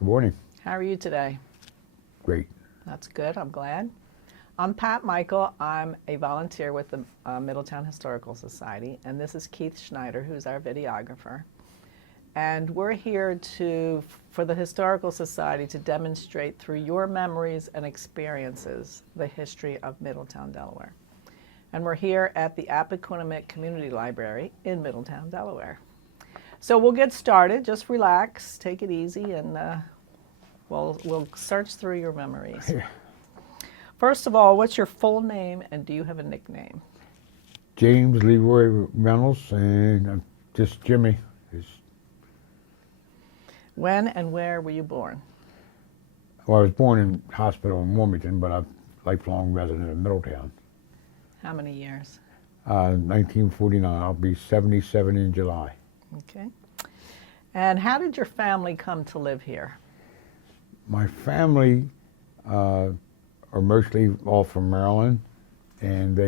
Good morning. How are you today? Great. That's good. I'm glad. I'm Pat Michael. I'm a volunteer with the Middletown Historical Society, and this is Keith Schneider, who's our videographer. And we're here for the Historical Society to demonstrate through your memories and experiences the history of Middletown, Delaware. And we're here at the Appoquinimink Community Library in Middletown, Delaware. So we'll get started. Just relax, take it easy, and we'll search through your memories. First of all, what's your full name, and do you have a nickname? James Leroy Reynolds, and just Jimmy. When and where were you born? Well, I was born in hospital in Wilmington, but I'm a lifelong resident of Middletown. How many years? 1949. I'll be 77 in July. Okay. And how did your family come to live here? My family are mostly all from Maryland, and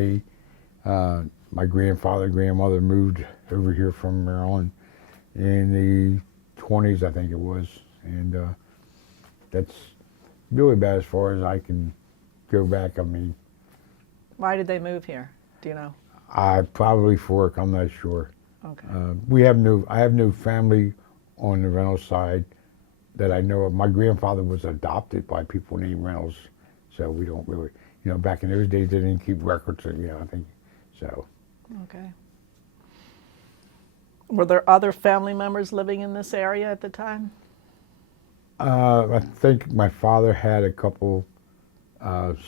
my grandfather and grandmother moved over here from Maryland in the 20s, I think it was, and that's really about as far as I can go back. I mean, why did they move here? Do you know? Probably for work. I'm not sure. Okay. I have no family on the Reynolds side that I know of. My grandfather was adopted by people named Reynolds, so we don't really, back in those days they didn't keep records, I think so. Okay. Were there other family members living in this area at the time? I think my father had a couple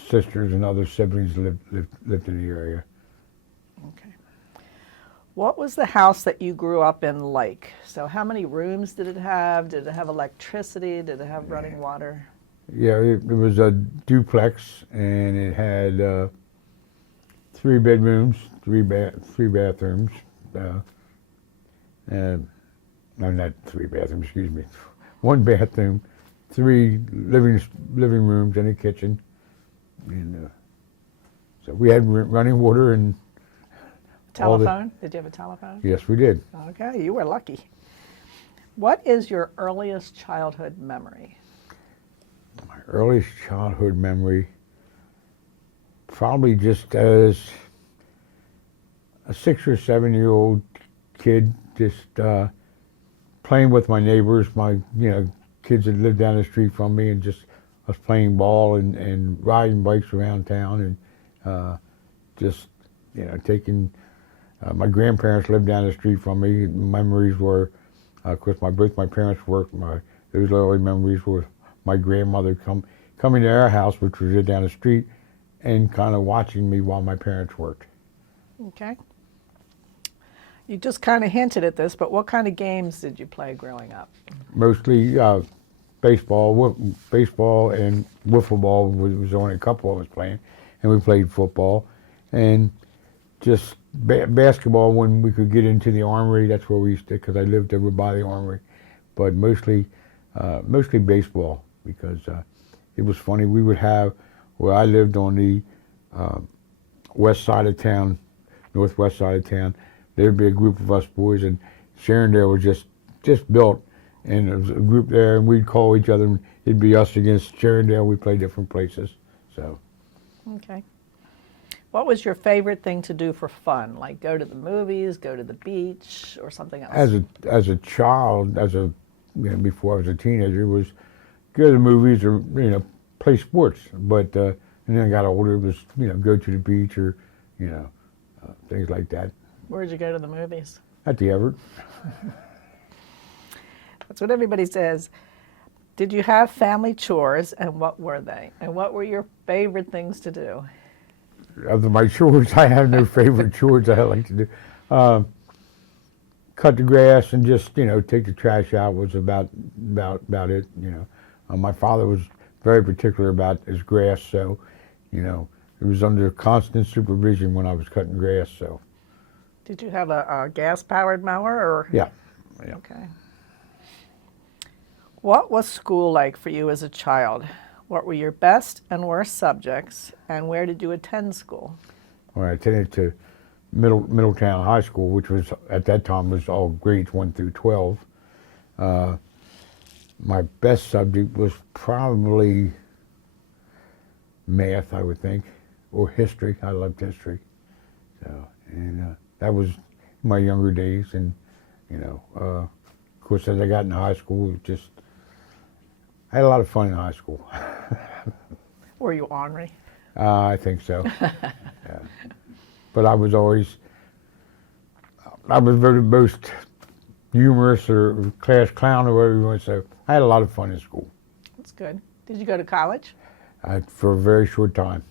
sisters and other siblings lived in the area. Okay. What was the house that you grew up in like? So how many rooms did it have? Did it have electricity? Did it have running water? Yeah, it was a duplex, and it had 3 bedrooms, three bathrooms. No, not 3 bathrooms, excuse me. 1 bathroom, 3 living rooms, and a kitchen. And so we had running water and telephone? Did you have a telephone? Yes, we did. Okay, you were lucky. What is your earliest childhood memory? My earliest childhood memory, probably just as a 6 or 7-year-old kid, just playing with my neighbors, my kids that lived down the street from me, and just us playing ball and riding bikes around town, and just taking. My grandparents lived down the street from me. Memories were, of course, both my parents worked. Those early memories were my grandmother coming to our house, which was right down the street, and kind of watching me while my parents worked. Okay. You just kind of hinted at this, but what kind of games did you play growing up? Mostly baseball and wiffle ball was only a couple of us playing, and we played football, and just basketball when we could get into the armory. That's where we used to, because I lived over by the armory, but mostly baseball, because it was funny. We would have, where I lived on the west side of town, northwest side of town, there'd be a group of us boys, and Sharondale was just built, and there was a group there, and we'd call each other, and it'd be us against Sharondale. We played different places, so. Okay. What was your favorite thing to do for fun? Like go to the movies, go to the beach, or something else? As a child, before I was a teenager, was go to the movies or play sports. But and then I got older, it was go to the beach or things like that. Where'd you go to the movies? At the Everett. That's what everybody says. Did you have family chores, and what were they? And what were your favorite things to do? Of my chores, I have no favorite chores I like to do. Cut the grass and just take the trash out was about it. My father was very particular about his grass, so it was under constant supervision when I was cutting grass. So. Did you have a gas-powered mower, or? Yeah. Okay. What was school like for you as a child? What were your best and worst subjects, and where did you attend school? Well, I attended to Middletown High School, which was at that time was all grades 1 through 12. My best subject was probably math, I would think, or history. I loved history. So, and that was my younger days. And, of course, as I got into high school, I had a lot of fun in high school. Were you ornery? I think so. Yeah. But I was very most humorous or class clown or whatever you want to say. I had a lot of fun in school. That's good. Did you go to college? For a very short time.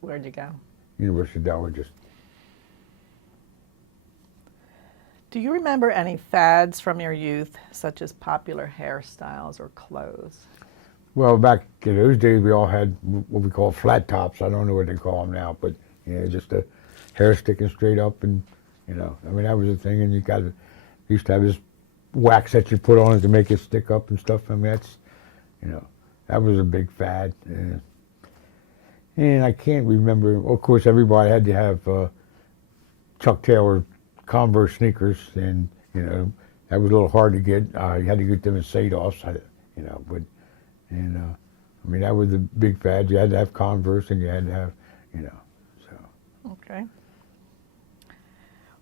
Where'd you go? University of Delaware. Just Do you remember any fads from your youth, such as popular hairstyles or clothes? well, back in those days, we all had what we call flat tops. I don't know what they call them now, but just the hair sticking straight up, and I mean that was the thing. And used to have this wax that you put on it to make it stick up and stuff. I mean that was a big fad. And I can't remember. Of course, everybody had to have Chuck Taylor Converse sneakers, and that was a little hard to get. You had to get them in Sadoffs, but I mean that was a big fad. You had to have Converse, and you had to have, so. Okay.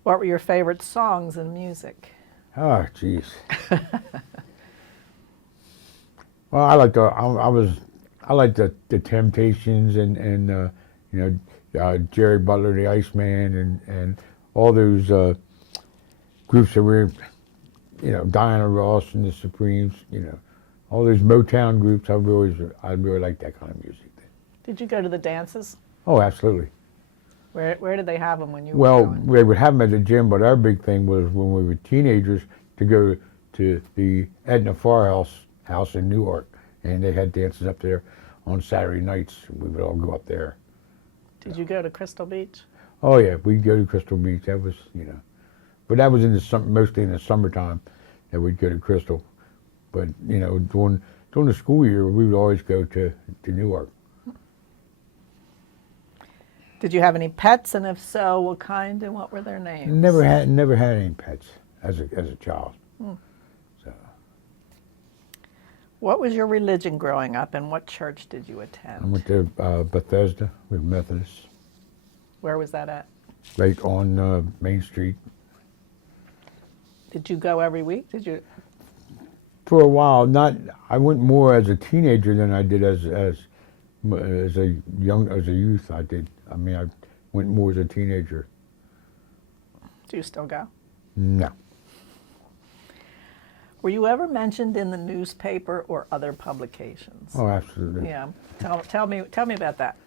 What were your favorite songs and music? Oh, jeez. Well, I liked the Temptations and Jerry Butler, the Iceman, and all those groups that were, Diana Ross and the Supremes, all those Motown groups. I really liked that kind of music. Did you go to the dances? Oh, absolutely. Where did they have them when you were Well, going? they would have them at the gym, but our big thing was when we were teenagers to go to the Edna Farr house in Newark, and they had dances up there on Saturday nights. We would all go up there. Did you go to Crystal Beach? Oh yeah, we'd go to Crystal Beach. That was, but that was mostly in the summertime that we'd go to Crystal. But during the school year, we would always go to Newark. Did you have any pets, and if so, what kind and what were their names? Never had any pets as a child. So What was your religion growing up, and what church did you attend? I went to Bethesda with Methodists, Where was that at? right on Main Street. Did you go every week? Did you? For a while, I went more as a teenager than I did as a youth. I did. I mean, I went more as a teenager. Do you still go? No. Were you ever mentioned in the newspaper or other publications? Oh, absolutely. Yeah. Tell me about that.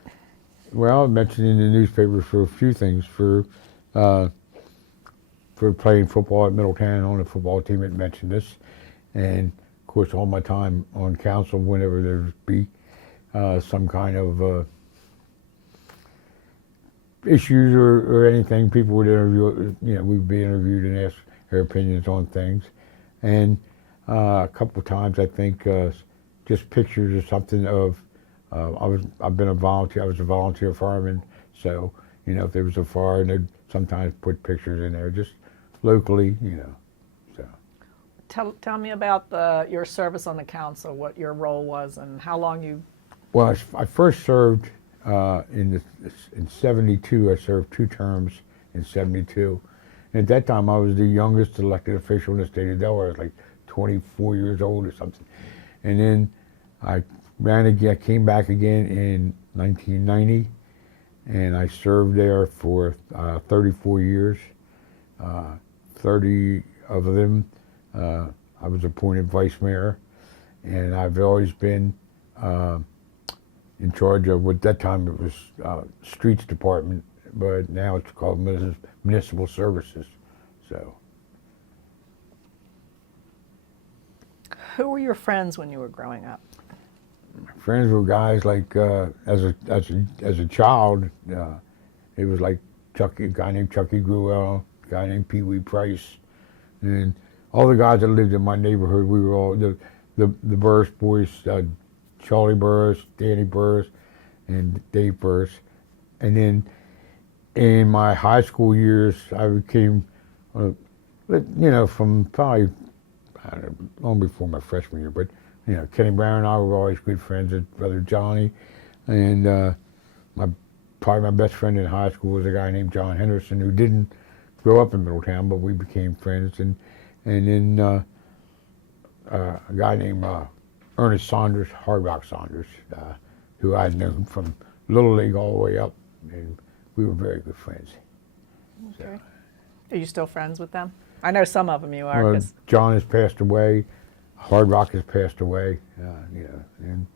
Well, I mentioned in the newspaper for a few things. For playing football at Middletown on the football team, it mentioned this. And, of course, all my time on council, whenever there would be some kind of issues or anything, people would interview, we'd be interviewed and ask their opinions on things. And a couple of times, I think, just pictures or something of, I've been a volunteer, I was a volunteer fireman, so, if there was a fire, they'd sometimes put pictures in there, just locally, so. Tell me about your service on the council, what your role was, and how long you. Well, I first served in 72. I served 2 terms in 72. And at that time, I was the youngest elected official in the state of Delaware. I was like 24 years old or something. And then I ran again. I came back again in 1990, and I served there for 34 years. 30 of them, I was appointed vice mayor, and I've always been in charge of, at that time it was streets department, but now it's called municipal services. So. Who were your friends when you were growing up? Friends were guys like as a child, it was like a guy named Chucky Gruel, a guy named Pee Wee Price, and all the guys that lived in my neighborhood. We were all the Burris boys, Charlie Burris, Danny Burris, and Dave Burris. And then in my high school years, I became, from probably I don't know, long before my freshman year. But you know, Kenny Brown and I were always good friends. His brother Johnny, and my probably my best friend in high school was a guy named John Henderson who didn't grow up in Middletown, but we became friends. And then a guy named Ernest Saunders, Hard Rock Saunders, who I'd known from Little League all the way up, and we were very good friends. Okay. Are you still friends with them? I know some of them you are. Well, 'Cause John has passed away, Hard Rock has passed away, you know, and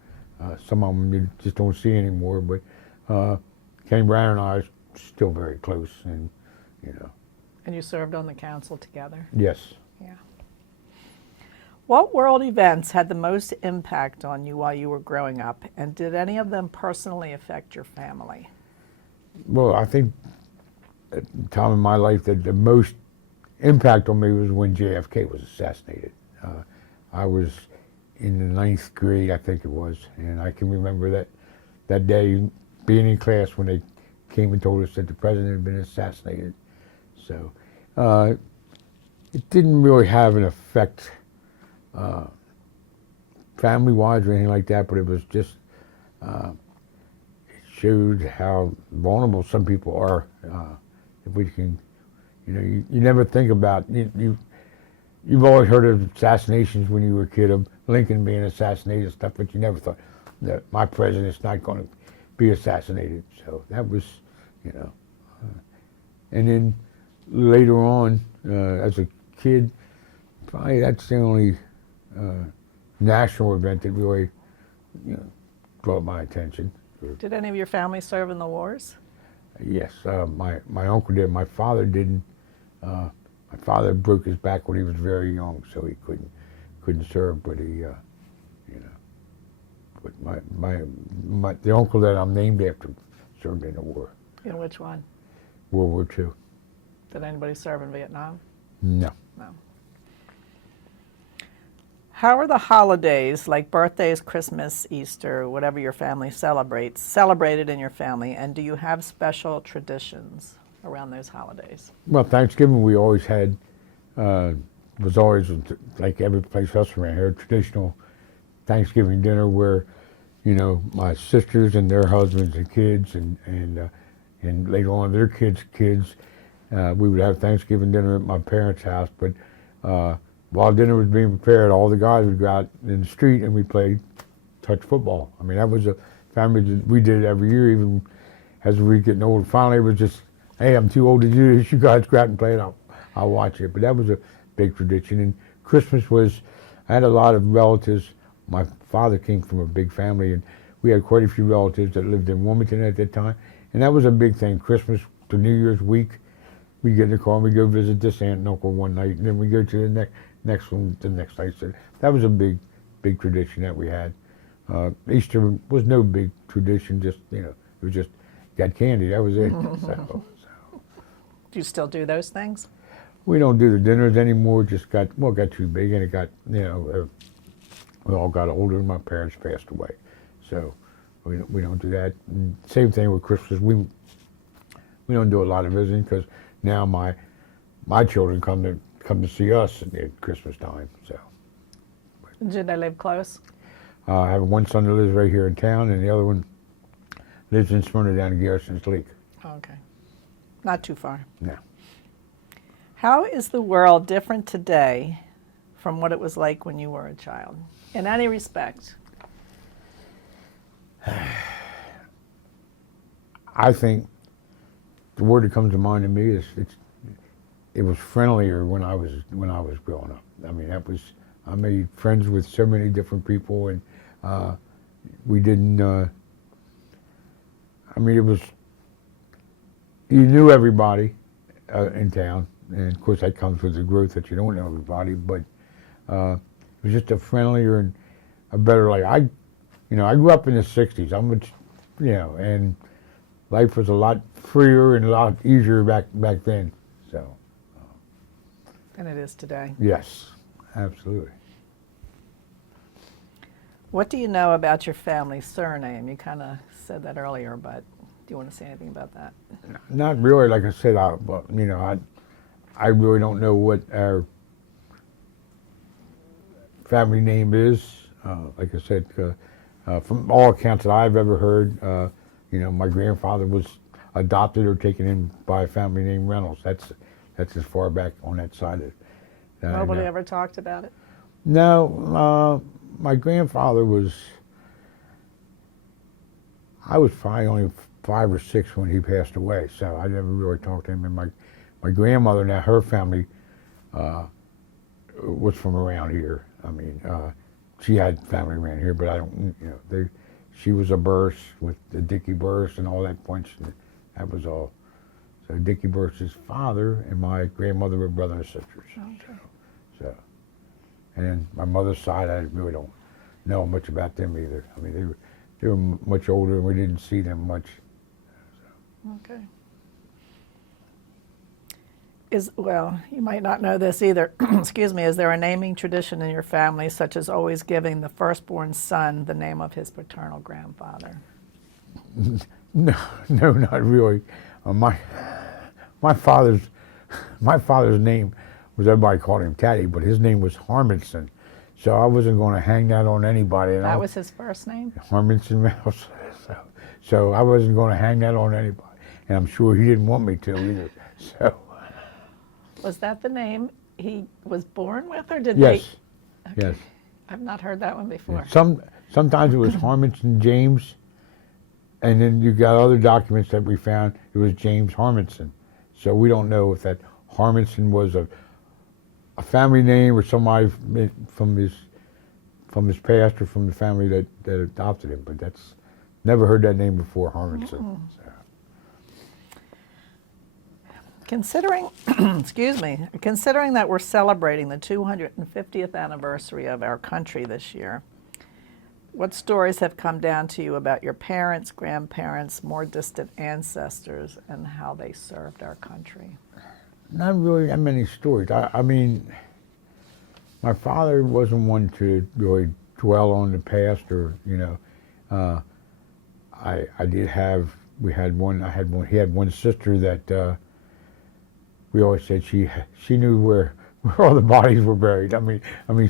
some of them you just don't see anymore. But Kenny Brown and I are still very close, and you know. and you served on the council together. Yes. Yeah. What world events had the most impact on you while you were growing up, and did any of them personally affect your family? Well, I think at the time in my life that the most impact on me was when JFK was assassinated. I was in the 9th grade, I think it was, and I can remember that day being in class when they came and told us that the president had been assassinated. So it didn't really have an effect family-wise or anything like that, but it was just it showed how vulnerable some people are. If we can, you know, you never think about you've always heard of assassinations when you were a kid of Lincoln being assassinated and stuff, but you never thought that my president's not going to be assassinated. So that was, you know, and then later on as a kid, probably that's the only national event that really, you know, brought my attention. Did any of your family serve in the wars? Yes, my uncle did. My father didn't. My father broke his back when he was very young, so he couldn't serve. But he, you know, but the uncle that I'm named after served in the war, In which one? World War II. Did anybody serve in Vietnam? No. No. How are the holidays, like birthdays, Christmas, Easter, whatever your family celebrates, celebrated in your family? And do you have special traditions around those holidays? Well, Thanksgiving we always had was always like every place else around here, traditional Thanksgiving dinner where, you know, my sisters and their husbands and kids and later on their kids' we would have Thanksgiving dinner at my parents' house. But while dinner was being prepared, all the guys would go out in the street and we played touch football. I mean, that was a family that we did it every year, even as we were getting older. Finally, it was just, hey, I'm too old to do this. You guys go out and play it. I'll watch it. But that was a big tradition. And Christmas was, I had a lot of relatives. My father came from a big family, and we had quite a few relatives that lived in Wilmington at that time. And that was a big thing. Christmas to New Year's week, we get in the car and we go visit this aunt and uncle one night, and then we go to the next one the next night. So that was a big tradition that we had. Easter was no big tradition. Just, you know, it was just got candy. That was it. So Do you still do those things? we don't do the dinners anymore. Just got too big, and it got, you know, we all got older, and my parents passed away. So we don't do that. And same thing with Christmas. We don't do a lot of visiting because now my children come to see us at Christmas time. So Did they live close? I have one son that lives right here in town, and the other one lives in Smyrna down in Garrison's Lake. Okay. Not too far. No. How is the world different today from what it was like when you were a child, in any respect? I think the word that comes to mind to me is it was friendlier when I was growing up. I mean, I made friends with so many different people, and we didn't. I mean, it was, you knew everybody in town, and of course that comes with the growth that you don't know everybody. But it was just a friendlier and a better life. I grew up in the '60s. And life was a lot freer and a lot easier back then. So. Than it is today. Yes, absolutely. What do you know about your family's surname? You kind of said that earlier, but do you want to say anything about that? Not really. Like I said, I really don't know what family name is. Like I said, from all accounts that I've ever heard, my grandfather was adopted or taken in by a family named Reynolds. That's as far back on that side of it. Nobody ever talked about it? No, my grandfather I was probably only 5 or 6 when he passed away, so I never really talked to him. And my grandmother, now her family was from around here. I mean, she had family around here, but I don't, she was a Burse with the Dickie Burse and all that bunch. That was all. So Dickie Burse's father and my grandmother were brother and sisters. Okay. So, and then my mother's side, I really don't know much about them either. I mean, they were much older, and we didn't see them much. Okay. Well, you might not know this either. Excuse me. Is there a naming tradition in your family, such as always giving the firstborn son the name of his paternal grandfather? No, not really. My father's name was, everybody called him Taddy, but his name was Harmonson. So I wasn't going to hang that on anybody. That was his first name? Harmonson Mouse. So I wasn't going to hang that on anybody. And I'm sure he didn't want me to either. So. Was that the name he was born with, or did Yes. they? Okay. Yes. I've not heard that one before. Sometimes it was Harmonson James, and then you got other documents that we found, it was James Harmonson. So we don't know if that Harmonson was a family name or somebody from his past or from the family that adopted him. But that's never heard that name before, Harmonson. So. Considering, considering that we're celebrating the 250th anniversary of our country this year, what stories have come down to you about your parents, grandparents, more distant ancestors, and how they served our country? Not really that many stories. I mean, my father wasn't one to really dwell on the past, or he had one sister that we always said she knew where all the bodies were buried. I mean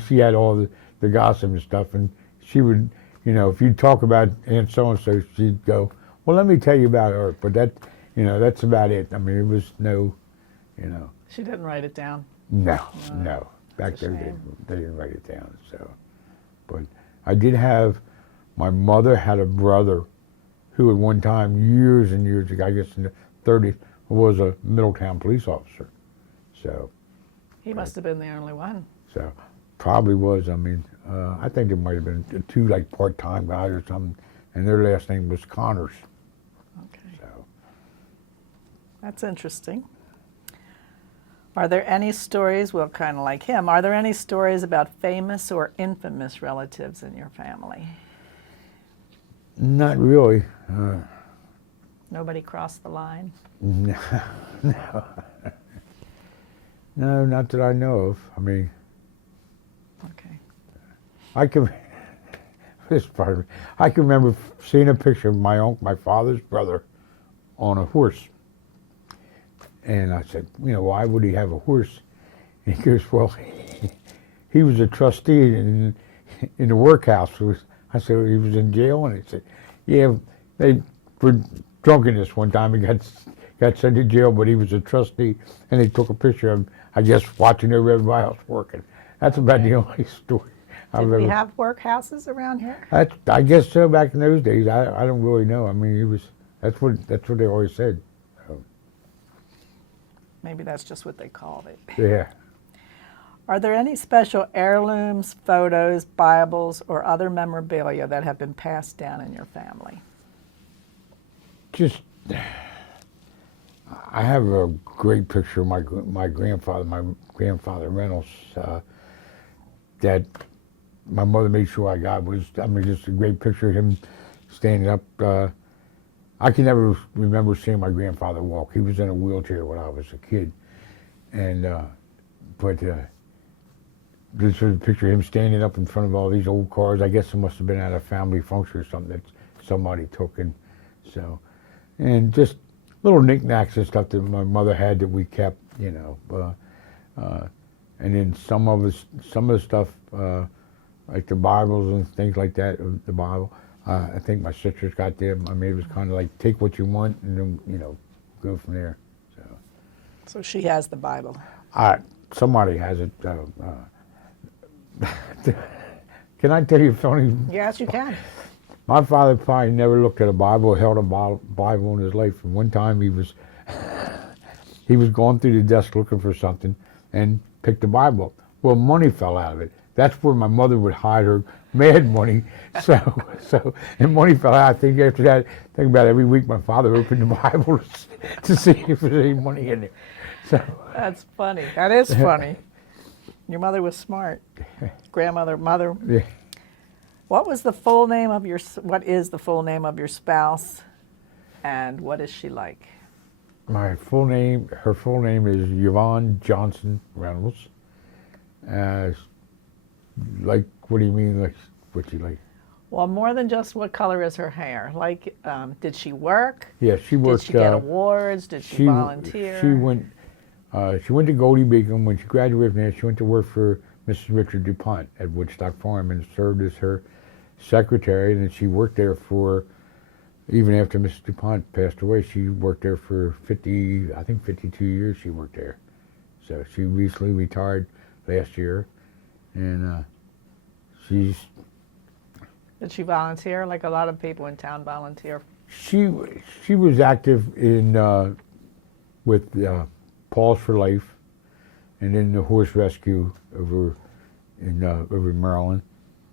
she had all the gossip and stuff, and she would, if you'd talk about Aunt so-and-so, she'd go, well, let me tell you about her, but that's about it. I mean, it was no, She didn't write it down? No. Back there, they didn't write it down, so. But I did have, my mother had a brother who at one time, years and years ago, I guess in the 30s, was a Middletown police officer. So. He must have been the only one. So, probably was. I mean, I think there might have been 2 like part-time guys or something, and their last name was Connors. Okay. So. That's interesting. Are there any stories, well, kind of like him, are there any stories about famous or infamous relatives in your family? Not really. Nobody crossed the line? No, not that I know of. I mean, okay. I can remember seeing a picture of my father's brother on a horse, and I said, why would he have a horse? And he goes, well, he was a trustee in the workhouse. I said, he was in jail, and he said, yeah, they were drunkenness one time. He got sent to jail, but he was a trustee, and they took a picture of him, I guess, watching everybody else working. That's about the only story Did we have workhouses around here? I guess so. Back in those days, I don't really know. I mean, that's what they always said. So. Maybe that's just what they called it. Yeah. Are there any special heirlooms, photos, Bibles, or other memorabilia that have been passed down in your family? Just, I have a great picture of my grandfather Reynolds, that my mother made sure I got. Just a great picture of him standing up. I can never remember seeing my grandfather walk. He was in a wheelchair when I was a kid, and this was a picture of him standing up in front of all these old cars. I guess it must have been at a family function or something that somebody took, and just little knickknacks and stuff that my mother had that we kept, and then some of the stuff like the Bibles and things like that, the Bible. I think my sisters got them. I mean, it was kind of like take what you want and then, go from there. So she has the Bible. Somebody has it. Can I tell you a funny? Yes, you can. My father probably never looked at a Bible or held a Bible in his life. And one time he was going through the desk looking for something and picked the Bible up. Well, money fell out of it. That's where my mother would hide her mad money. And money fell out. I think after that, think about it, every week my father opened the Bible to see if there's any money in there. So That's funny. That is funny. Your mother was smart. Grandmother, mother. yeah. What is the full name of your spouse, and what is she like? Her full name is Yvonne Johnson Reynolds. Like, what do you mean, like, what you like? Well, more than just what color is her hair. Like, did she work? Yeah, she worked. Did she get awards? Did she volunteer? She went to Goldie Beacon. When she graduated from there, she went to work for Mrs. Richard DuPont at Woodstock Farm and served as her secretary. And then she worked there for, even after Mrs. DuPont passed away, she worked there for 52 years she worked there. So she recently retired last year. And Did she volunteer like a lot of people in town volunteer? She was active in with Paws for Life, and then the horse rescue over in Maryland,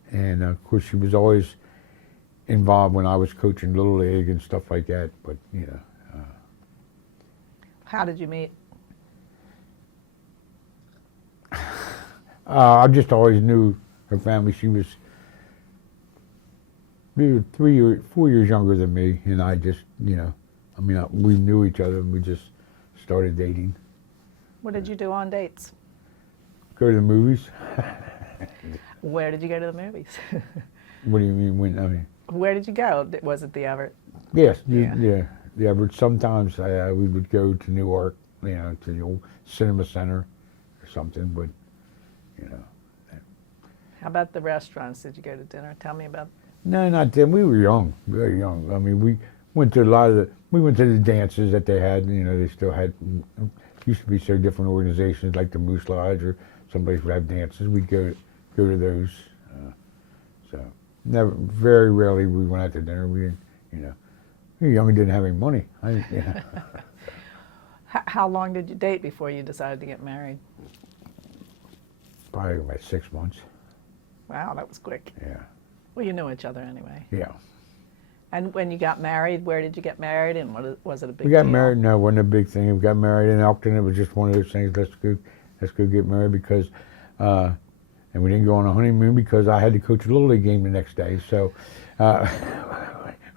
and of course she was always involved when I was coaching Little League and stuff like that. But How did you meet? I just always knew her family. She was 4 years younger than me, and I just, we knew each other and we just started dating. What did you do on dates? Go to the movies. Where did you go to the movies? What do you mean? Where did you go? Was it the Everett? Yes, Yeah. yeah. But sometimes we would go to Newark, to the old Cinema Center or something. But How about the restaurants? Did you go to dinner? Tell me about. no, not then. We were young, very young. I mean, we went to we went to the dances that they had. They still had. Used to be so different organizations like the Moose Lodge or someplace would have dances. We'd go to those. So never, very rarely we went out to dinner. We didn't, we were young and didn't have any money. How long did you date before you decided to get married? Probably about 6 months. Wow, that was quick. Yeah. Well, you knew each other anyway. Yeah. And when you got married, where did you get married, and was it a big We got deal? married. No, it wasn't a big thing. We got married in Elkton. It was just one of those things. Let's go get married because, and we didn't go on a honeymoon because I had to coach a Little League game the next day. So,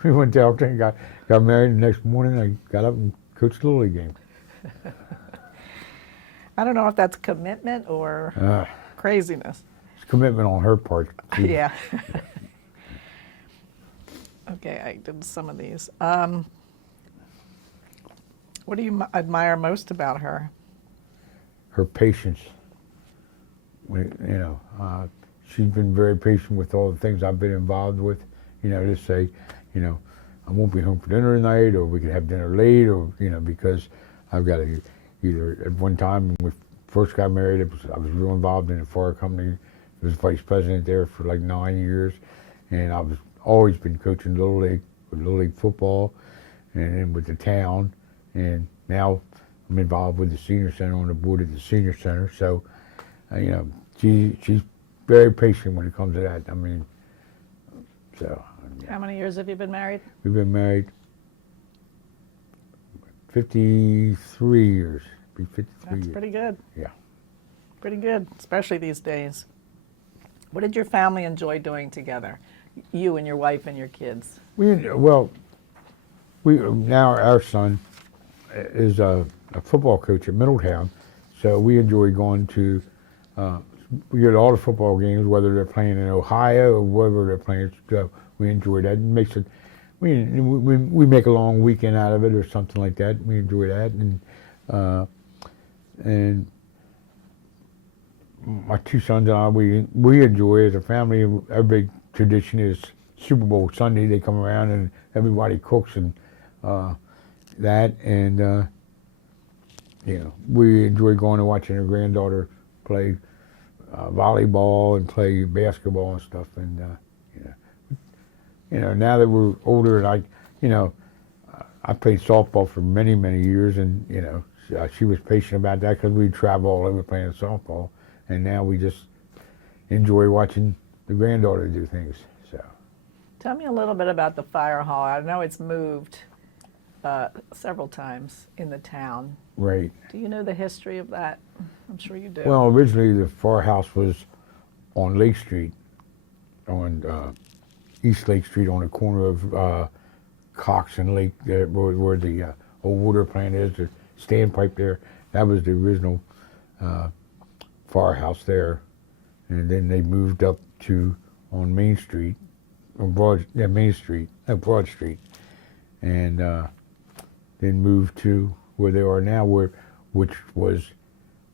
we went to Elkton, got married the next morning. I got up and coached the Little League game. I don't know if that's commitment or craziness. It's commitment on her part. Too. Yeah. Okay, I did some of these. What do you admire most about her? Her patience. She's been very patient with all the things I've been involved with. To say, I won't be home for dinner tonight, or we could have dinner late, or because I've got to either at one time when we first got married, I was real involved in a fire company. I was vice president there for like 9 years, and I was always been coaching Little League football, and then with the town, and now I'm involved with the senior center, on the board of the senior center. So, she's very patient when it comes to that. I mean, so. How many years have you been married? We've been married 53 years. Be 53 That's years. pretty good. Yeah. Pretty good, especially these days. What did your family enjoy doing together? You and your wife and your kids. Now our son is a football coach at Middletown, so we enjoy going to. We go to all the football games, whether they're playing in Ohio or wherever they're playing. So we enjoy that. It makes it. We make a long weekend out of it or something like that. We enjoy that, and my two sons and I, we enjoy as a family. Our big tradition is Super Bowl Sunday. They come around and everybody cooks and that, and we enjoy going and watching our granddaughter play volleyball and play basketball and stuff. And now that we're older, and I played softball for many, many years, and she was patient about that because we'd travel all over playing softball, and now we just enjoy watching the granddaughter do things. So, Tell me a little bit about the fire hall. I know it's moved several times in the town. right. Do you know the history of that? I'm sure you do. Well, originally the firehouse was on Lake Street, on East Lake Street, on the corner of Cox and Lake, there, where the old water plant is, the standpipe there. That was the original firehouse there, and then they moved up to on Main Street, on Broad Street, and then moved to where they are now, which was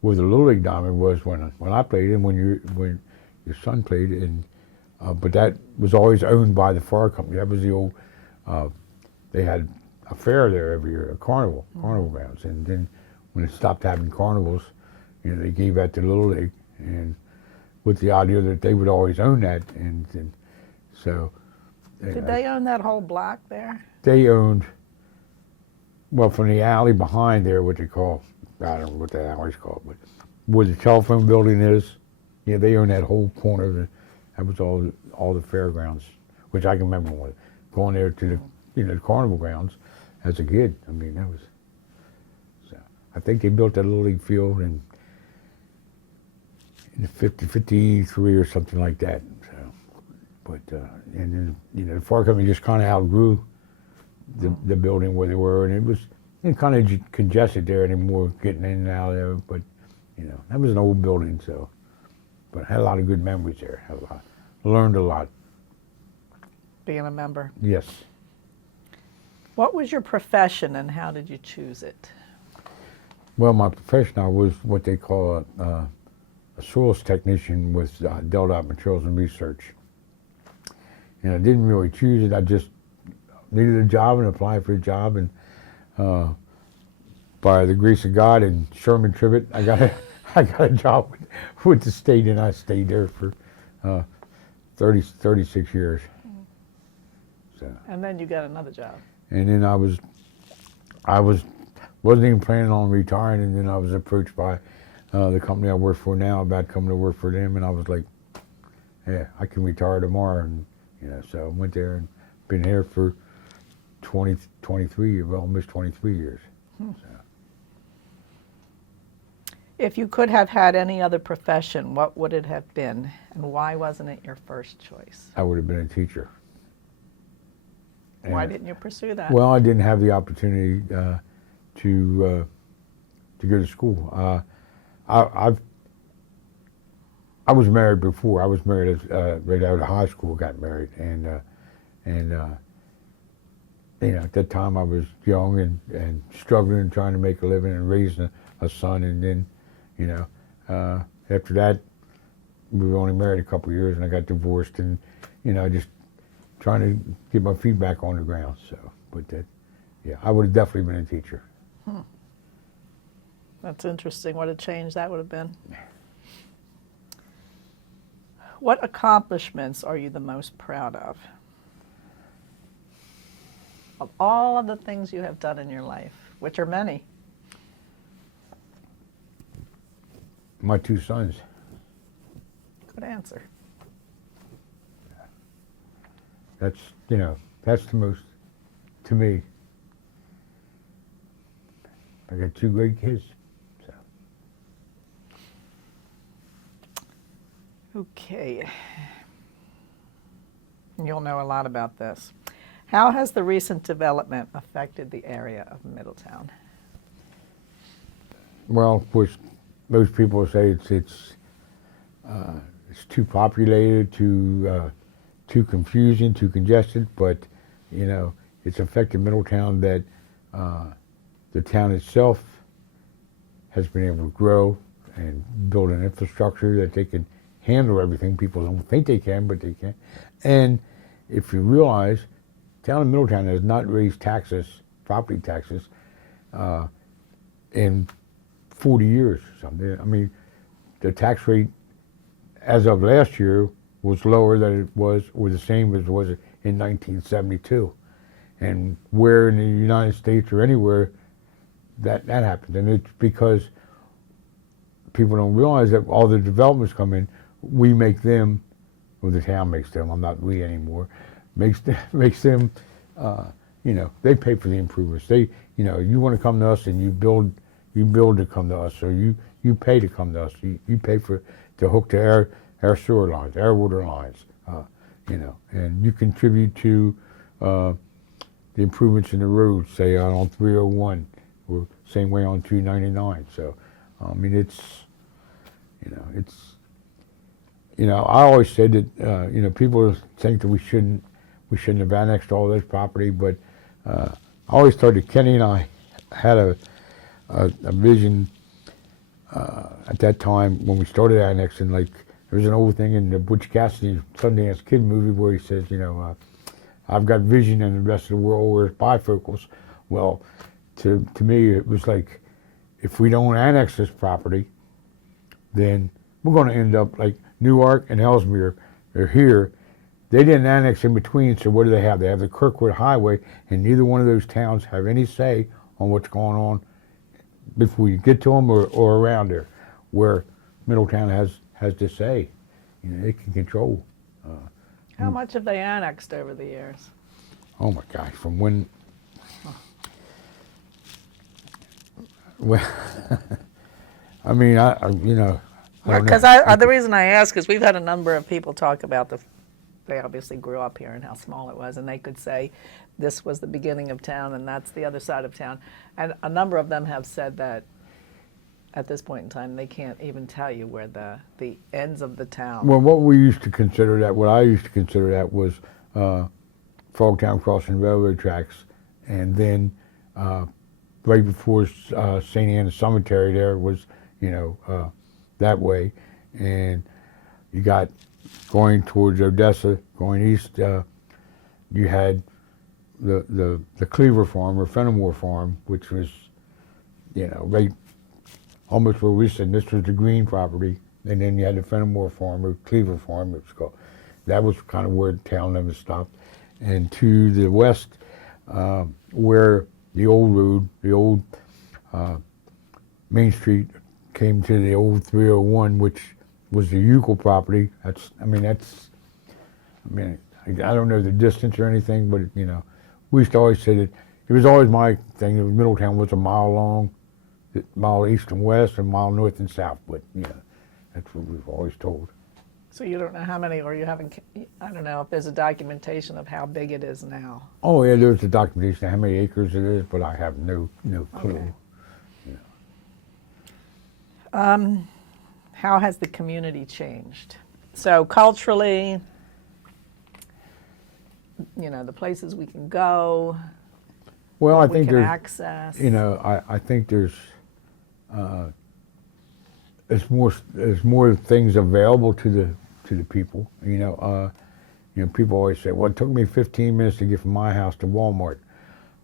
where the Little League Diamond was when I played, and when your son played, and but that was always owned by the fire company. That was the old. They had a fair there every year, a carnival grounds, and then when it stopped having carnivals, they gave that to Little League, and with the idea that they would always own that, and so. Did they own that whole block there? They owned, well, from the alley behind there, what they call, I don't know what that alley's called, but where the telephone building is, they own that whole corner. That was all the fairgrounds, which I can remember going there to the carnival grounds as a kid. I mean, that was. So I think they built that Little League field in 53 or something like that. So, but and then the fire company just kind of outgrew the building where they were, and it was kind of congested there anymore, getting in and out of there. But that was an old building, so. But I had a lot of good memories there. Learned a lot. Being a member. Yes. What was your profession and how did you choose it? Well, my profession, I was what they call a soils technician with Delta Materials and Research. And I didn't really choose it. I just needed a job and applied for a job. And by the grace of God and Sherman Tribbett, I got a job with the state, and I stayed there for 36 years. So. And then you got another job. And then I wasn't even planning on retiring, and then I was approached by the company I work for now about coming to work for them, and I was like, yeah, I can retire tomorrow. And so I went there and been here for 23, well, almost 23 years. So. If you could have had any other profession, what would it have been, and why wasn't it your first choice? I would have been a teacher. Why didn't you pursue that? Well, I didn't have the opportunity to go to school. I was married before. I was married right out of high school. Got married, and at that time I was young and struggling and trying to make a living and raising a son, and then. After that, we were only married a couple of years, and I got divorced, and just trying to get my feet back on the ground. So, but I would have definitely been a teacher. That's interesting. What a change that would have been. What accomplishments are you the most proud of? Of all of the things you have done in your life, which are many. My two sons. Good answer. That's the most, to me. I got two great kids. So. Okay. You'll know a lot about this. How has the recent development affected the area of Middletown? Well, of course, most people say it's too populated, too confusing, too congested. But it's affected Middletown that the town itself has been able to grow and build an infrastructure that they can handle everything. People don't think they can, but they can. And if you realize, town of Middletown has not raised taxes, property taxes, in 40 years or something. I mean, the tax rate as of last year was lower than it was, or the same as it was in 1972. And where in the United States or anywhere that happens. And it's because people don't realize that all the developments come in, we make them, well, the town makes them, I'm not we anymore, makes them, they pay for the improvements. They, you want to come to us and you build to come to us, or you pay to come to us. You pay to hook to our sewer lines, our water lines, and you contribute to the improvements in the roads, say on 301, or same way on 299. So, I mean, I always said that, people think that we shouldn't have annexed all this property, but I always thought that Kenny and I had a vision at that time when we started annexing. Like, there was an old thing in the Butch Cassidy Sundance Kid movie where he says, I've got vision and the rest of the world wears bifocals. Well, to me, it was like, if we don't annex this property, then we're going to end up like Newark and Ellesmere. They're here. They didn't annex in between, so what do they have? They have the Kirkwood Highway, and neither one of those towns have any say on what's going on before you get to them or around there, where Middletown has to say. It can control. How much have they annexed over the years? Oh my gosh, from when? Well, I mean, I don't know. Because the reason I ask is we've had a number of people talk about they obviously grew up here and how small it was, and they could say this was the beginning of town and that's the other side of town. And a number of them have said that at this point in time they can't even tell you where the ends of the town. Well, what I used to consider that was Frogtown Crossing Railroad tracks, and then right before St. Anne's Cemetery there was, that way, and you got going towards Odessa, going east, you had the Cleaver Farm or Fenimore Farm, which was, right almost where we said this was the green property, and then you had the Fenimore Farm or Cleaver Farm, it was called. That was kind of where the town limits stopped. And to the west, where the old road, the old Main Street came to the old 301, which was the Euclid property. I don't know the distance or anything, but we used to always say that it was always my thing that Middletown was a mile long, a mile east and west, and a mile north and south. But that's what we've always told. So you don't know how many, or you haven't, I don't know if there's a documentation of how big it is now. Oh yeah, there's a documentation of how many acres it is, but I have no clue. Okay. How has the community changed? So culturally, the places we can go, well, I we think can there's access. I think there's more things available to the people. People always say, well, it took me 15 minutes to get from my house to Walmart.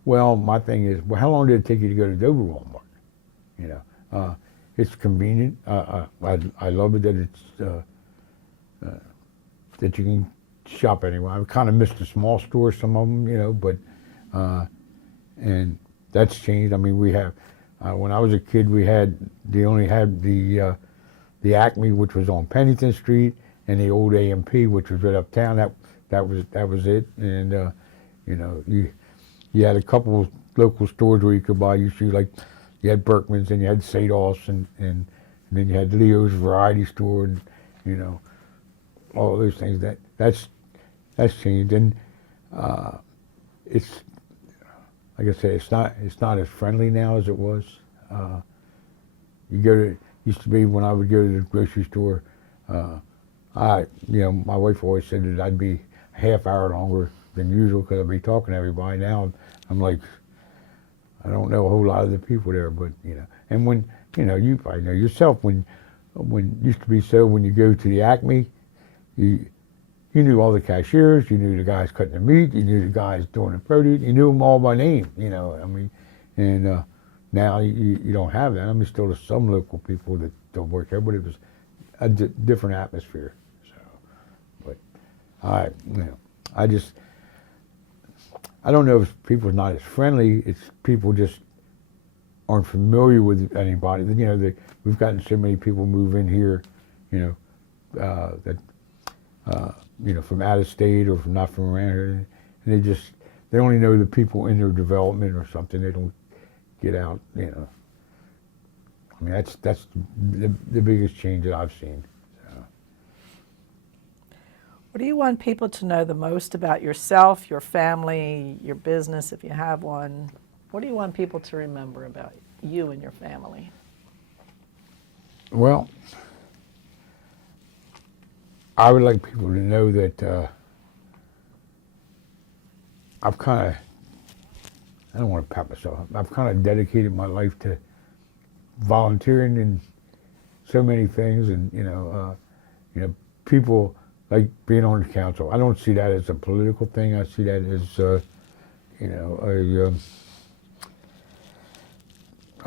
Well, my thing is, well, how long did it take you to go to Dover Walmart? It's convenient. I love it that it's that you can shop anywhere. I kind of miss the small stores, some of them, but and that's changed. I mean, we have when I was a kid, they only had the Acme, which was on Pennington Street, and the old A&P, which was right uptown. That was it. And you had a couple of local stores where you could buy. You had Berkman's, and you had Sadolph's, and then you had Leo's Variety Store, and all those things. That's changed, and it's like I say, it's not as friendly now as it was. Used to be when I would go to the grocery store. My wife always said that I'd be a half hour longer than usual because I'd be talking to everybody. Now I'm like, I don't know a whole lot of the people there, but and when you probably know yourself, when when used to be so when you go to the Acme, you you knew all the cashiers, you knew the guys cutting the meat, you knew the guys doing the produce, you knew them all by name. I mean, and now you don't have that. I mean, still there's some local people that don't work there, but it was a different atmosphere. So, but I just I don't know if people's not as friendly. It's people just aren't familiar with anybody. We've gotten so many people move in here, that from out of state or from not from around here, and they only know the people in their development or something. They don't get out. I mean, that's the biggest change that I've seen. So. What do you want people to know the most about yourself, your family, your business, if you have one? What do you want people to remember about you and your family? Well, I would like people to know that I've kind of, I don't want to pat myself, I've kind of dedicated my life to volunteering in so many things, and people like being on the council. I don't see that as a political thing. I see that as a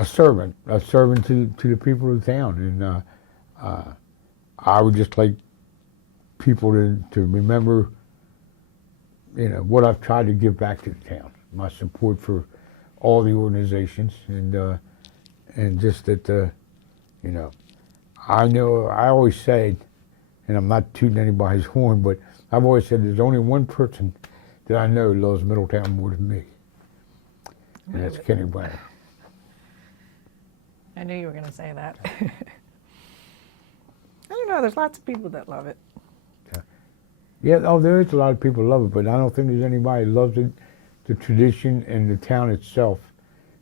servant to the people of the town, and I would just like people to remember, what I've tried to give back to the town, my support for all the organizations, and just that, I always say, and I'm not tooting anybody's horn, but I've always said there's only one person that I know loves Middletown more than me, and that's Kenny Brown. I knew you were going to say that. I don't know, there's lots of people that love it. Yeah, there is a lot of people who love it, but I don't think there's anybody who loves it, the tradition and the town itself,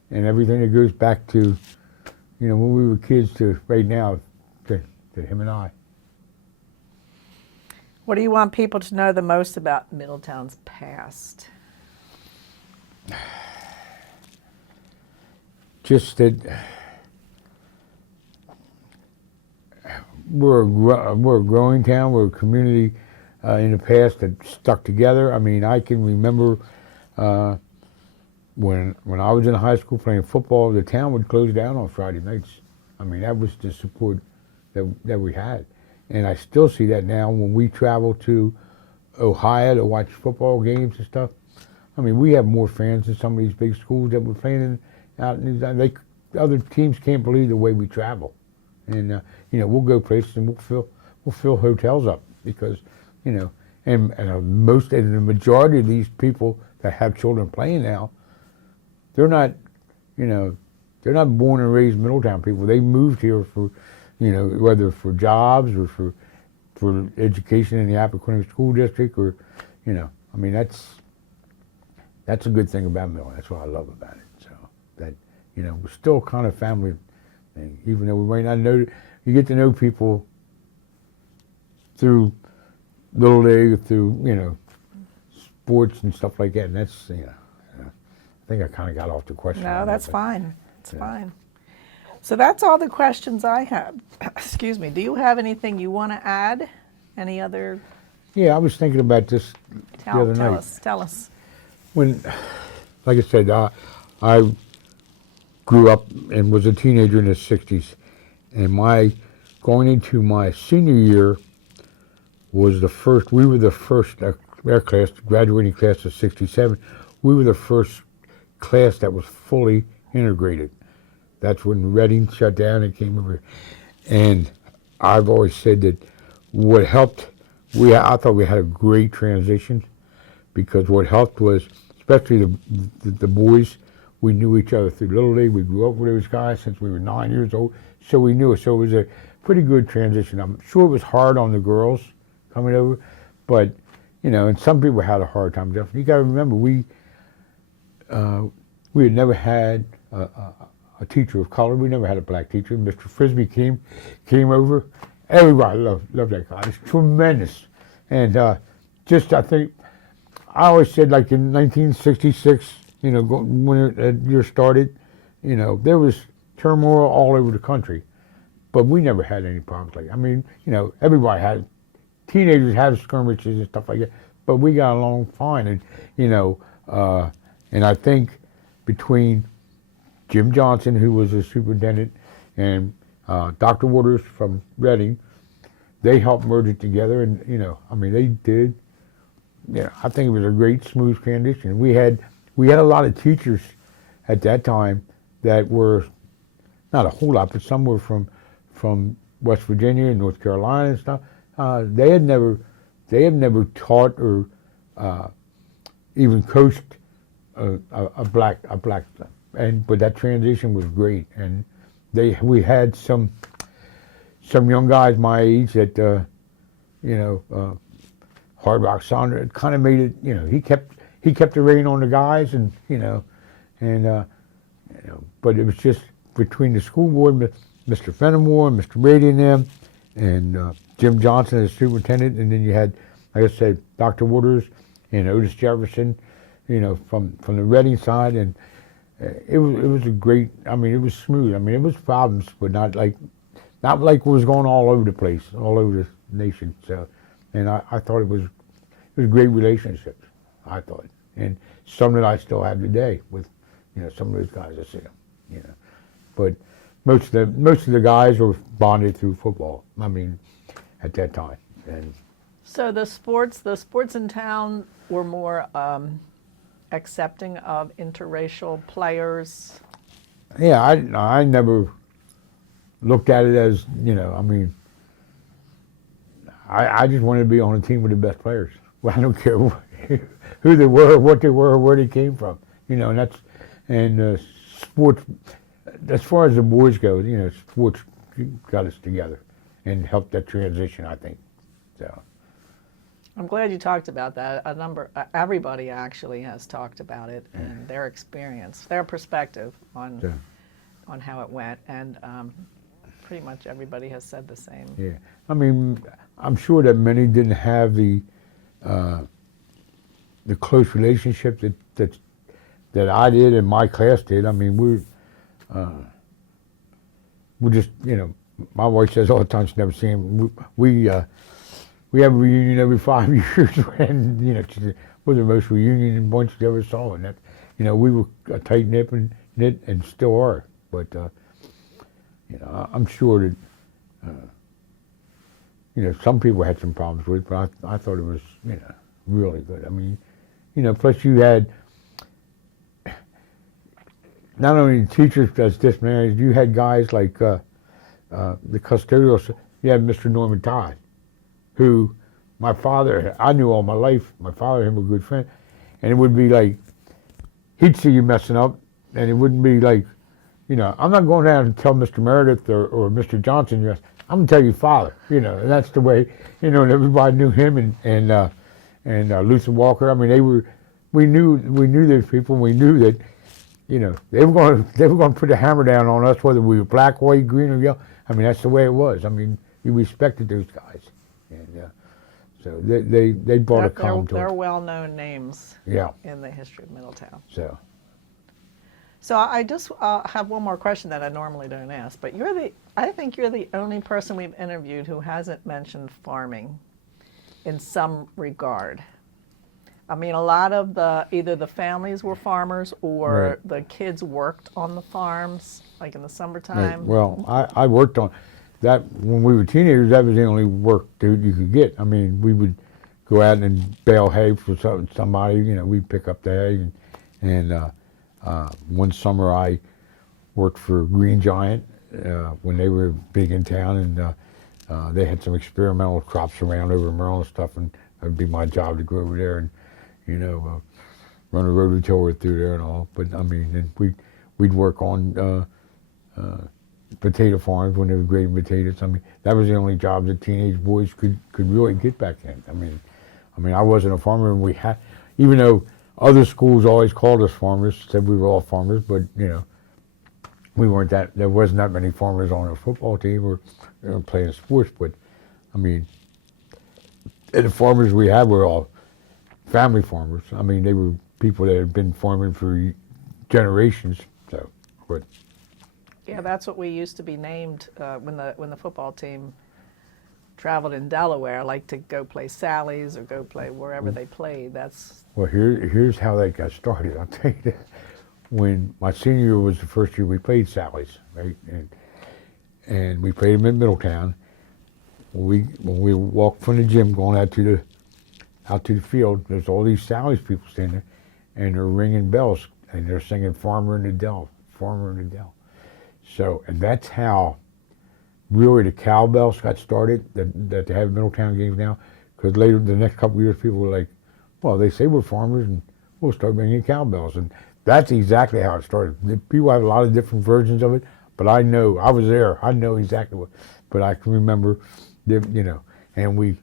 and everything that goes back to, when we were kids to right now, to him and I. What do you want people to know the most about Middletown's past? Just that we're a growing town. We're a community in the past that stuck together. I mean, I can remember when I was in high school playing football, the town would close down on Friday nights. I mean, that was the support that we had. And I still see that now when we travel to Ohio to watch football games and stuff. I mean, we have more fans than some of these big schools that we're playing out in these. Other teams can't believe the way we travel. And, we'll go places and we'll fill hotels up because, and the majority of these people that have children playing now, they're not born and raised Middletown people. They moved here for, whether for jobs or for education in the Appoquinimink School District, or, I mean, that's a good thing about Middletown. That's what I love about it. So that, we're still kind of family thing, even though we might not know. You get to know people through Little League, through, sports and stuff like that, and that's, I think I kind of got off the question. No, that's fine. It's fine. So that's all the questions I have. Excuse me. Do you have anything you want to add? Any other? Yeah, I was thinking about this the other night. Tell us. When, like I said, I grew up and was a teenager in the 60s, and going into my senior year was we were the first, our class, graduating class of 67, we were the first class that was fully integrated. That's when Reading shut down and came over. And I've always said that what helped, I thought we had a great transition, because what helped was, especially the boys, we knew each other through Little League. We grew up with those guys since we were 9 years old, so we knew it. So it was a pretty good transition. I'm sure it was hard on the girls coming over, but, and some people had a hard time. You got to remember, we had never had a teacher of color. We never had a black teacher. Mr. Frisbee came over. Everybody loved that guy. He's tremendous. And I think, I always said, like in 1966, when that year started, there was turmoil all over the country. but we never had any problems like. I mean, everybody had teenagers had skirmishes and stuff like that, but we got along fine. And and I think between Jim Johnson, who was a superintendent, and Dr. Waters from Reading, they helped merge it together. And I mean, they did. Yeah, I think it was a great, smooth transition. We had a lot of teachers at that time that were not a whole lot, but some were from West Virginia and North Carolina and stuff. They had never taught or even coached a black, but that transition was great. And we had some young guys my age that Hard Rock Saunders kind of made it. He kept the rein on the guys, and but it was just between the school board, Mr. Fenimore, and Mr. Brady and them, and Jim Johnson as superintendent, and then you had, like I said, Dr. Waters and Otis Jefferson, from the Reading side, and it was a great. I mean, it was smooth. I mean, it was problems, but not like what was going all over the place, all over the nation. So, and I thought it was great relationships. I thought, and some that I still have today with, some of those guys I see them, but most of the guys were bonded through football. I mean, at that time. And So the sports in town were more accepting of interracial players. yeah, I never looked at it as, I mean, I just wanted to be on a team with the best players. Well, I don't care who they were, what they were, where they came from. And sports. As far as the boys go, sports got us together and helped that transition, I think. So. I'm glad you talked about that. Everybody actually has talked about it and their experience, their perspective on how it went, and pretty much everybody has said the same. Yeah, I mean, I'm sure that many didn't have the close relationship that I did and my class did. I mean, we just, my wife says all the time she never seen him. We have a reunion every 5 years, and she said, we're the most reunion bunch you ever saw, and that, we were a tight knit and still are. But I'm sure that some people had some problems with it, but I thought it was really good. I mean, plus you had not only teachers as disciplinarians, you had guys like the custodial. You had Mr. Norman Todd, who I knew all my life. My father and him were good friends, and it would be like he'd see you messing up, and it wouldn't be like, I'm not going down and tell Mr. Meredith or Mr. Johnson, yes, I'm gonna tell you, Father, and that's the way, and everybody knew him and Luther Walker. I mean, we knew those people. And we knew that. They were going to put a hammer down on us, whether we were black, white, green, or yellow. I mean, that's the way it was. I mean, you respected those guys, and so they brought a calm to it. They're well-known names. Yeah. In the history of Middletown. So I just have one more question that I normally don't ask, but I think you're the only person we've interviewed who hasn't mentioned farming in some regard. I mean, a lot of either the families were farmers or Right. the kids worked on the farms, like in the summertime. Right. Well, I worked on that when we were teenagers. That was the only work that you could get. I mean, we would go out and bale hay for somebody. We'd pick up the hay, and one summer I worked for Green Giant when they were big in town, and they had some experimental crops around over in Maryland and stuff, and it would be my job to go over there and run a rototiller through there and all. But I mean, and we'd work on potato farms when they were grading potatoes. I mean, that was the only job that teenage boys could really get back then. I mean, I wasn't a farmer, and we had, even though other schools always called us farmers, said we were all farmers, but we weren't that. There wasn't that many farmers on our football team or playing sports. But I mean, and the farmers we had were all family farmers. I mean, they were people that had been farming for generations. So, but Yeah, that's what we used to be named when the football team traveled in Delaware, like to go play Sally's or go play wherever they played. That's Well, here's how that got started. I'll tell you that. When my senior year was the first year we played Sally's, right? And we played them in Middletown. When we walked from the gym going out to the field, there's all these Sally's people standing there, and they're ringing bells, and they're singing "Farmer in the Dell, Farmer in the Dell." So, and that's how really the cowbells got started. That they have Middletown games now, because later the next couple of years, people were like, "Well, they say we're farmers, and we'll start ringing cowbells." And that's exactly how it started. The people have a lot of different versions of it, but I know I was there. I know exactly what. But I can remember, and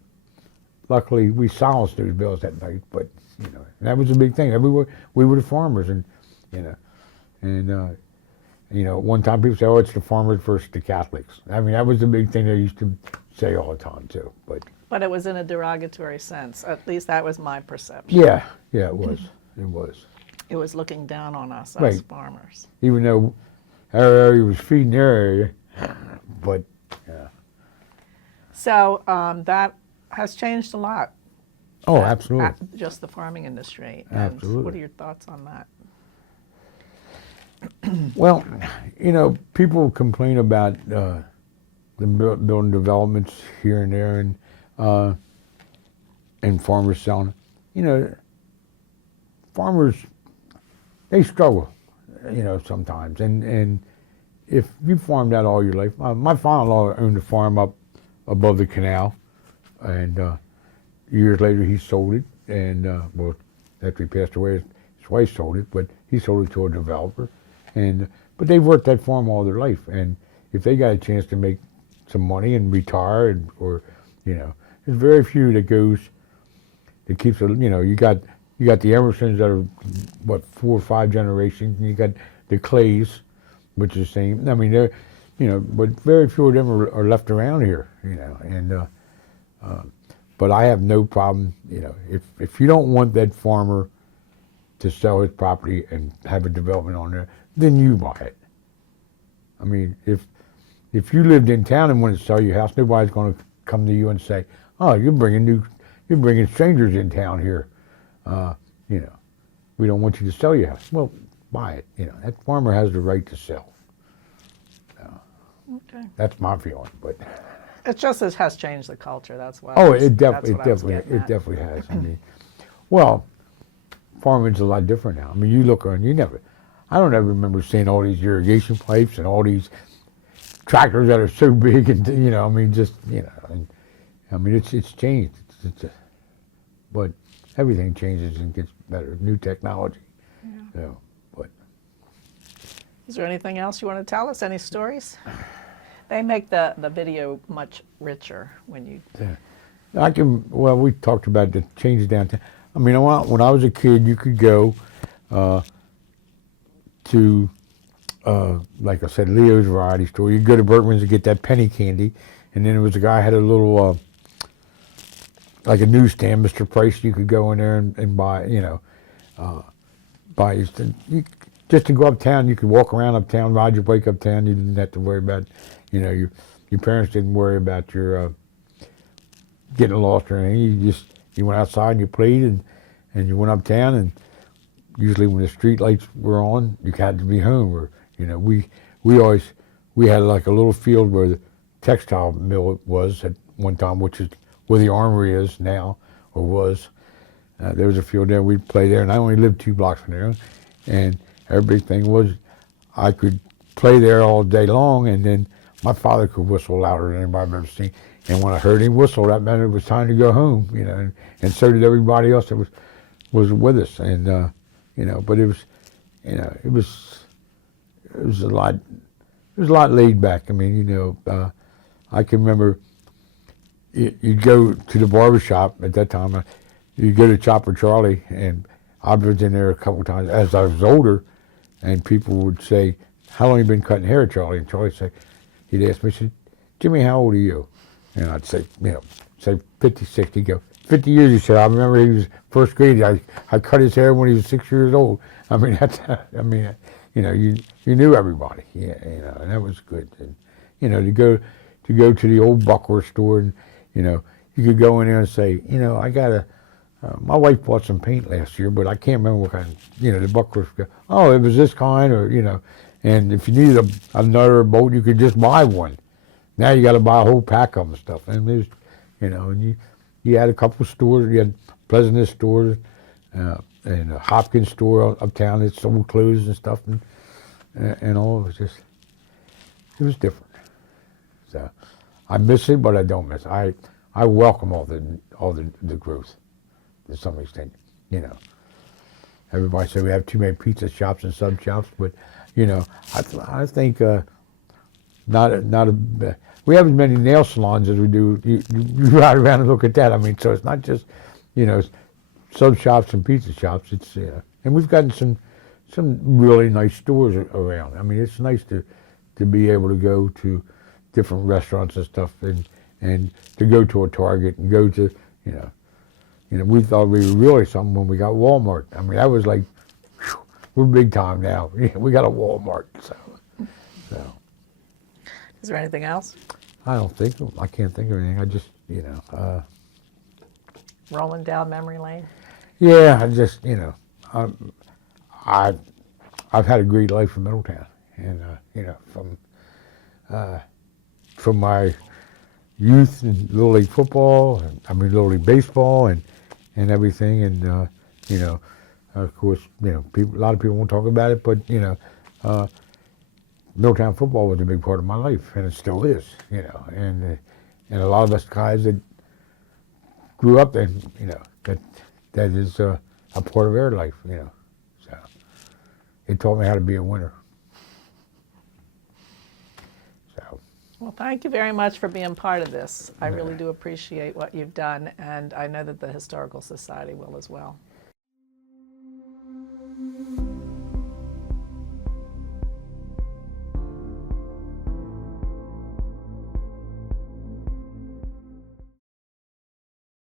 luckily we silenced those bells that night. But and that was a big thing. Everywhere we were the farmers, and one time people say, "Oh, it's the farmers versus the Catholics." I mean, that was the big thing they used to say all the time too. But it was in a derogatory sense. At least that was my perception. Yeah, it was. It was. It was looking down on us Right. as farmers. Even though our area was feeding their area, but yeah. So that has changed a lot. Oh, absolutely. Just the farming industry. And Absolutely. what are your thoughts on that? Well, people complain about the building developments here and there, and farmers selling. Farmers, they struggle, sometimes. And if you farmed out all your life, my father-in-law owned a farm up above the canal, and years later he sold it, and well, after he passed away, his wife sold it, but he sold it to a developer. But they've worked that farm all their life, and if they got a chance to make some money and retire, there's very few that keeps it. You got the Emersons that are 4 or 5 generations, and you got the Clays, which is the same. I mean, they're but very few of them are left around here, but I have no problem, if you don't want that farmer to sell his property and have a development on there, then you buy it. I mean, if you lived in town and wanted to sell your house, nobody's going to come to you and say, "Oh, you're bringing strangers in town here. We don't want you to sell your house." Well, buy it. That farmer has the right to sell. Okay. That's my feeling, but. It just has changed the culture. That's why. Oh, that's it what I was definitely getting at. has. I mean, well, farming's a lot different now. I mean, you look around, I don't ever remember seeing all these irrigation pipes and all these tractors that are so big, and it's changed. But everything changes and gets better. New technology. Yeah. But Is there anything else you want to tell us? Any stories? They make the video much richer when you. Well, we talked about the changes downtown. I mean, when I was a kid, you could go to, like I said, Leo's Variety Store. You'd go to Berkman's to get that penny candy, and then there was a guy who had a little, like a newsstand, Mr. Price. You could go in there and buy, just to go uptown. You could walk around uptown, ride your bike uptown. You didn't have to worry about, your parents didn't worry about your getting lost or anything. You went outside and you played, and you went uptown, and usually when the street lights were on, you had to be home. Or we had like a little field where the textile mill was at one time, which is where the armory is now, or was. There was a field there. We'd play there, and I only lived 2 blocks from there. And our big thing was I could play there all day long, and then my father could whistle louder than anybody I've ever seen. And when I heard him whistle, that meant it was time to go home, and so did everybody else that was with us. And but it was a lot laid back. I mean, I can remember you'd go to the barber shop at that time. You'd go to Chopper Charlie, and I was in there a couple of times as I was older, and people would say, "How long you been cutting hair, Charlie?" And Charlie said, he'd ask me, he said, "Jimmy, how old are you?" And I'd say, say 50, 60. He'd go, 50 years, he said. I remember he was first grade. I cut his hair when he was 6 years old. I mean, you knew everybody. Yeah, and that was good. And to go to the old Buckler store, and you could go in there and say, I got a. My wife bought some paint last year, but I can't remember what kind. The Bucklers. Oh, it was this kind, or. And if you needed another boat, you could just buy one. Now you got to buy a whole pack of them stuff. And there's, and you had a couple stores. You had Pleasantness stores, and a Hopkins store uptown that sold clothes and stuff, and all. It was different. So I miss it, but I don't miss it. I welcome all the growth to some extent. Everybody say we have too many pizza shops and sub shops, but I think we have as many nail salons as we do. You ride around and look at that. I mean, so it's not just sub shops and pizza shops. It's and we've gotten some really nice stores around. I mean, it's nice to be able to go to different restaurants and stuff, and to go to a Target and go to we thought we were really something when we got Walmart. I mean, that was like, whew, we're big time now. We got a Walmart. So. Is there anything else? I can't think of anything. I just, Rolling down memory lane? Yeah, I just, I've had a great life in Middletown. And, from my youth in Little League football, Little League baseball and everything. And, of course, a lot of people won't talk about it, but, Middletown football was a big part of my life, and it still is, and a lot of us guys that grew up there, that is a part of our life, so it taught me how to be a winner. So. Well, thank you very much for being part of this. I really do appreciate what you've done, and I know that the Historical Society will as well.